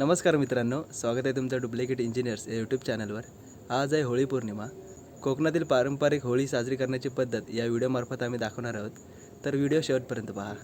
नमस्कार मित्रांनो, स्वागत आहे तुमचं डुप्लिकेट इंजिनियर्स या यूट्यूब चॅनलवर। आज आहे होळी पौर्णिमा। कोकणातील पारंपरिक होळी साजरी करण्याची पद्धत या व्हिडिओमार्फत आम्ही दाखवणार आहोत, तर व्हिडिओ शेवटपर्यंत पहा।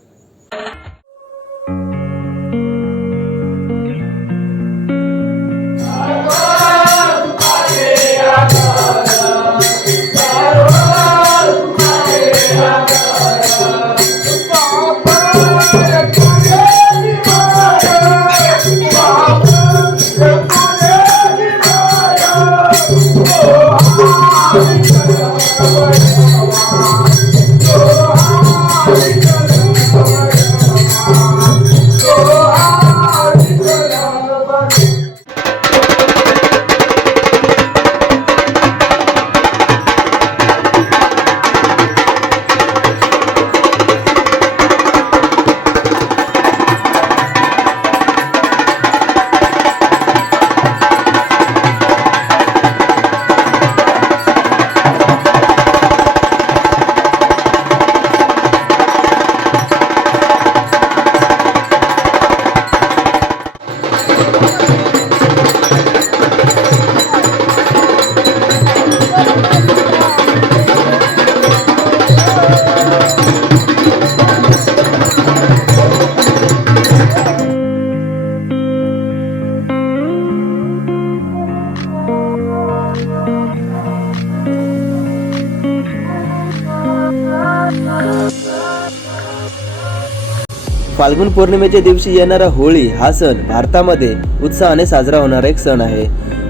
फाल्गुन पौर्णिमेच्या दिवशी येणारा होळी हा सण भारतामध्ये उत्साहाने साजरा होणारा एक सण आहे।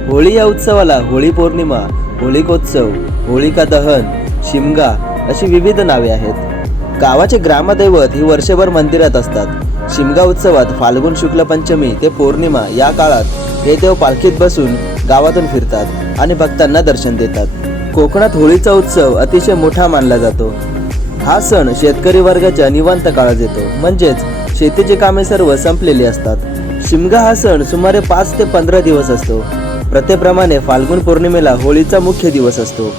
होळी या उत्सवाला होळी पौर्णिमा, होलिकोत्सव, होलिका दहन, शिमगा अशी विविध नावे आहेत। गावाचे ग्रामदैवत ही वर्षभर मंदिरात असतात। शिमगा उत्सवात फाल्गुन शुक्ल पंचमी ते पौर्णिमा या काळात हे देव पालखीत बसून गावातून फिरतात आणि भक्तांना दर्शन देतात। कोकणात होळीचा उत्सव अतिशय मोठा मानला जातो। हा सण शेतकरी वर्गाच्या निवांत काळात येतो, म्हणजेच शेतीची कामे सर्व संपलेली असतात। शिमगा हा सण सुमारे 5 ते 15 दिवस असतो। प्रथेप्रमाणे फाल्गुन पौर्णिमेला होळीचा मुख्य दिवस असतो।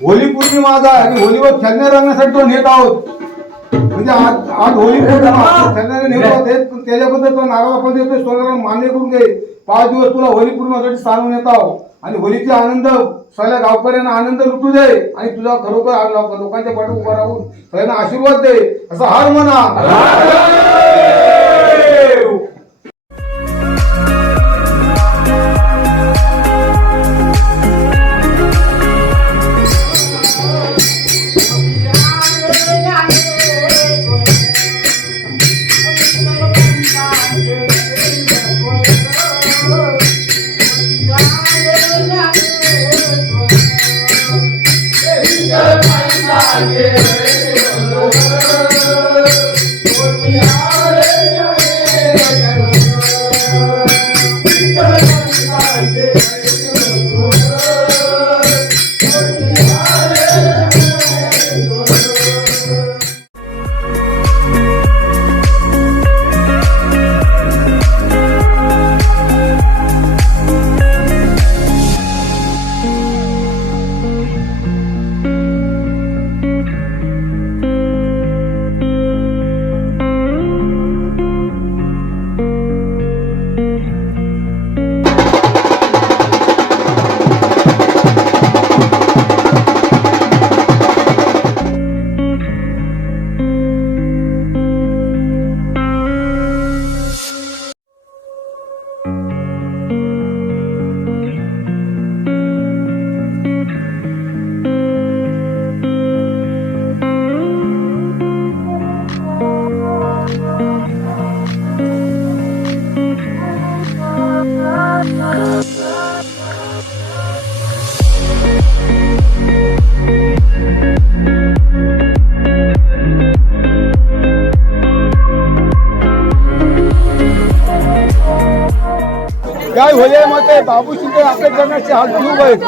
होली पौर्णिमा आज आहे आणि होलीवर खेळण्या रंगण्यासाठी तो नेत आहोत। म्हणजे आज होली पौर्णिमा खेळण्याने नेत आहोत, त्याच्याबद्दल तो नारळ आपण देतोय, सोन्याला मान्य करून घे। 5 दिवस तुला होली पौर्णिमेसाठी सांगून येत आहोत आणि होलीचा आनंद सगळ्या गावकऱ्यांना आनंद लुटू दे आणि तुझा खरोखर लोकांच्या पाठी उभा राहून सगळ्यांना आशीर्वाद दे, असा हार म्हणा। Yeah. काय होलीमध्ये बाबू शिंदे आपल्या जगाचे हात खूप आहेत.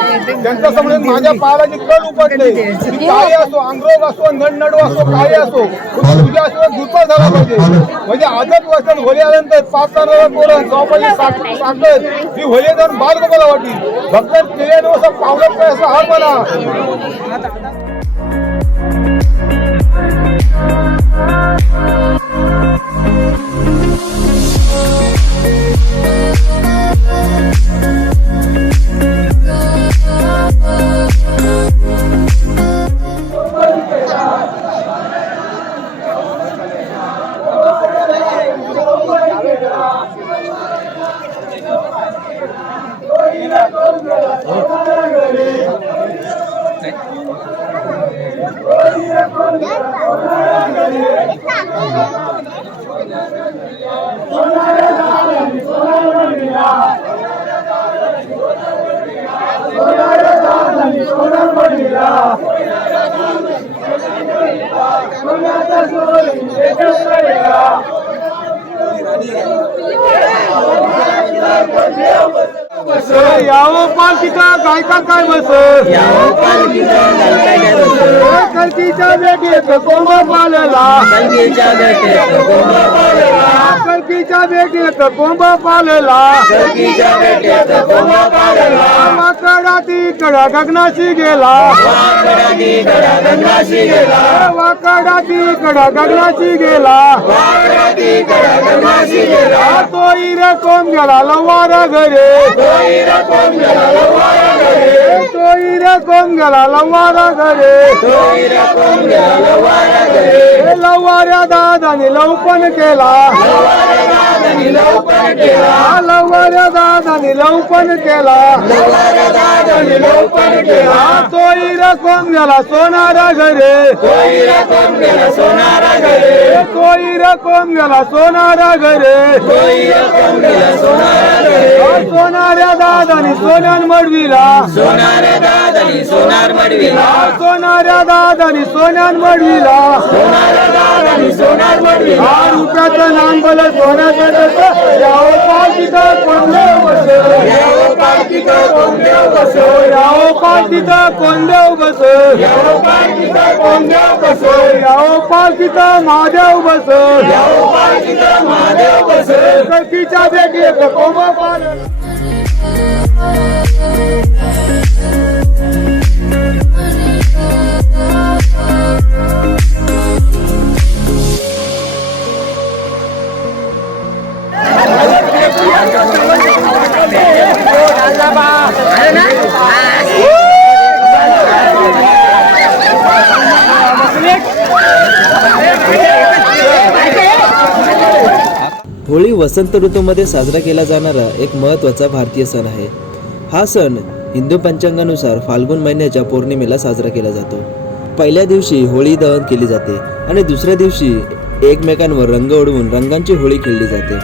त्यांच्या समोर माझ्या पायाची कल उपटले. ती काही असो, अंगरोग असो, नडनडू असो, काही असो, तुझ्या असो दुर्बळ झाला पाहिजे. म्हणजे आजच वर्षात होली आल्यानंतर 5 तारखेला पोरण चौपाली सांगत ही होली जाऊन बाल गोपाला वाटली. फक्त केल्यानं असं पावलं असं हा म्हणा. यावं पालखीचा गायका काय बस कलकीच्या बेटीत कोंब पालला कलकीच्या बेटीत कोंब पालला वाकडाती कडा गगनाशी गेला वाकडाती कडा गगनाशी गेला तोई रे कोंब गेला लवारा घरे तोई रे कोंब गेला लवारा घरे लवाऱ्या दादाने लवपण केला लवाऱ्या दादाने लवपण केला तोई रे कोंब गेला सोनारा घरे तोई रे कोंब गेला सोनारा घरे सोनाऱ्या दादानी सोन्यान मडविला सोनाऱ्या दादानी सोन्यान मडविला रुपयाचं नाम बोल सोन्याचं यावं पालखीचा कोंदेव बस यावं पालखीचा कोंदेव बस यावं पालखीचा महादेव बस कलकीच्या बेटीत कोंब पालला होळी वसंत ऋतूमध्ये साजरा केला जाणारा एक महत्त्वाचा भारतीय सण आहे. हा सण हिंदू पंचांगानुसार फाल्गुन महिन्याच्या पौर्णिमेला साजरा केला जातो. पहिल्या दिवशी होळी दहन केली जाते आणि दुसऱ्या दिवशी एकमेकांवर रंग उडवून रंगांची होळी खेळली जाते,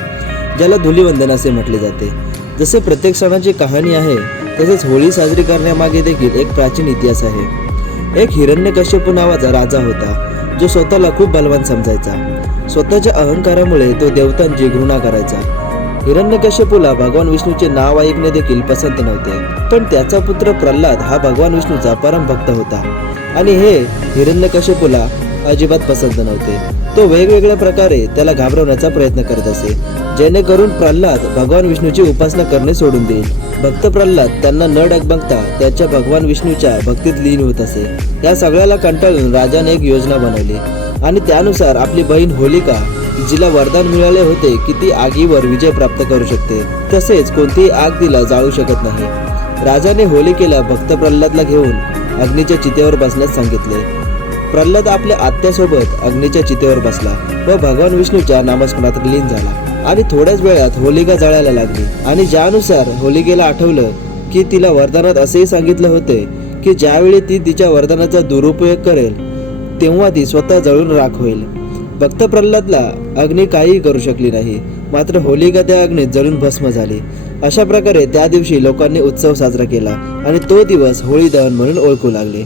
ज्याला धुलीवंदन असे म्हटले जाते. जसे प्रत्येक सणाची कहाणी आहे तसेच होळी साजरी करण्यामागे देखील एक प्राचीन इतिहास आहे. एक हिरण्यकश्यपू नावाचा राजा होता जो स्वतःला खूप बलवान समजायचा. स्वतःच्या अहंकारामुळे तो देवतांची घृणा करायचा. हिरण्यकश्यपूला भगवान विष्णूचे नाव ऐकणे देखील पसंत नव्हते, पण त्याचा पुत्र प्रल्हाद हा भगवान विष्णूचा परम भक्त होता आणि हे हिरण्यकश्यपूला अजिबात पसंत नव्हते. तो वेगवेगळ्या प्रकारे त्याला घाबरवण्याचा प्रयत्न करत असे, जेणेकरून प्रल्हाद भगवान विष्णूची उपासना करणे सोडून देईल. भक्त प्रल्हाद त्यांना न डगमगता त्याच्या भगवान विष्णूच्या भक्तीत लीन होत असे. या सगळ्याला कंटाळून राजाने एक योजना बनवली आणि त्यानुसार आपली बहीण होलिका, जिला वरदान मिळाले होते की ती आगीवर विजय प्राप्त करू शकते, तसेच कोणतीही आग तिला जाळू शकत नाही. राजाने होलिकेला भक्त प्रल्हादला घेऊन अग्नीच्या चितेवर बसण्यास सांगितले. प्रल्हाद आपल्या आत्यासोबत अग्नीच्या चितेवर बसला व भगवान विष्णूच्या नामस्मरणात लीन झाला आणि थोड्याच वेळात होलिका जळायला लागली. आणि ज्यानुसार होलिकेला आठवलं की तिला वरदानात असेही सांगितलं होते की ज्यावेळी ती तिच्या वरदानाचा दुरुपयोग करेल तेव्हा ती स्वतः जळून राख होईल. भक्त प्रल्हादला अग्नी काहीही करू शकली नाही, मात्र होलिका त्या अग्नीत जळून भस्म झाली. अशा प्रकारे त्या दिवशी लोकांनी उत्सव साजरा केला आणि तो दिवस होळी दहन म्हणून ओळखू लागले.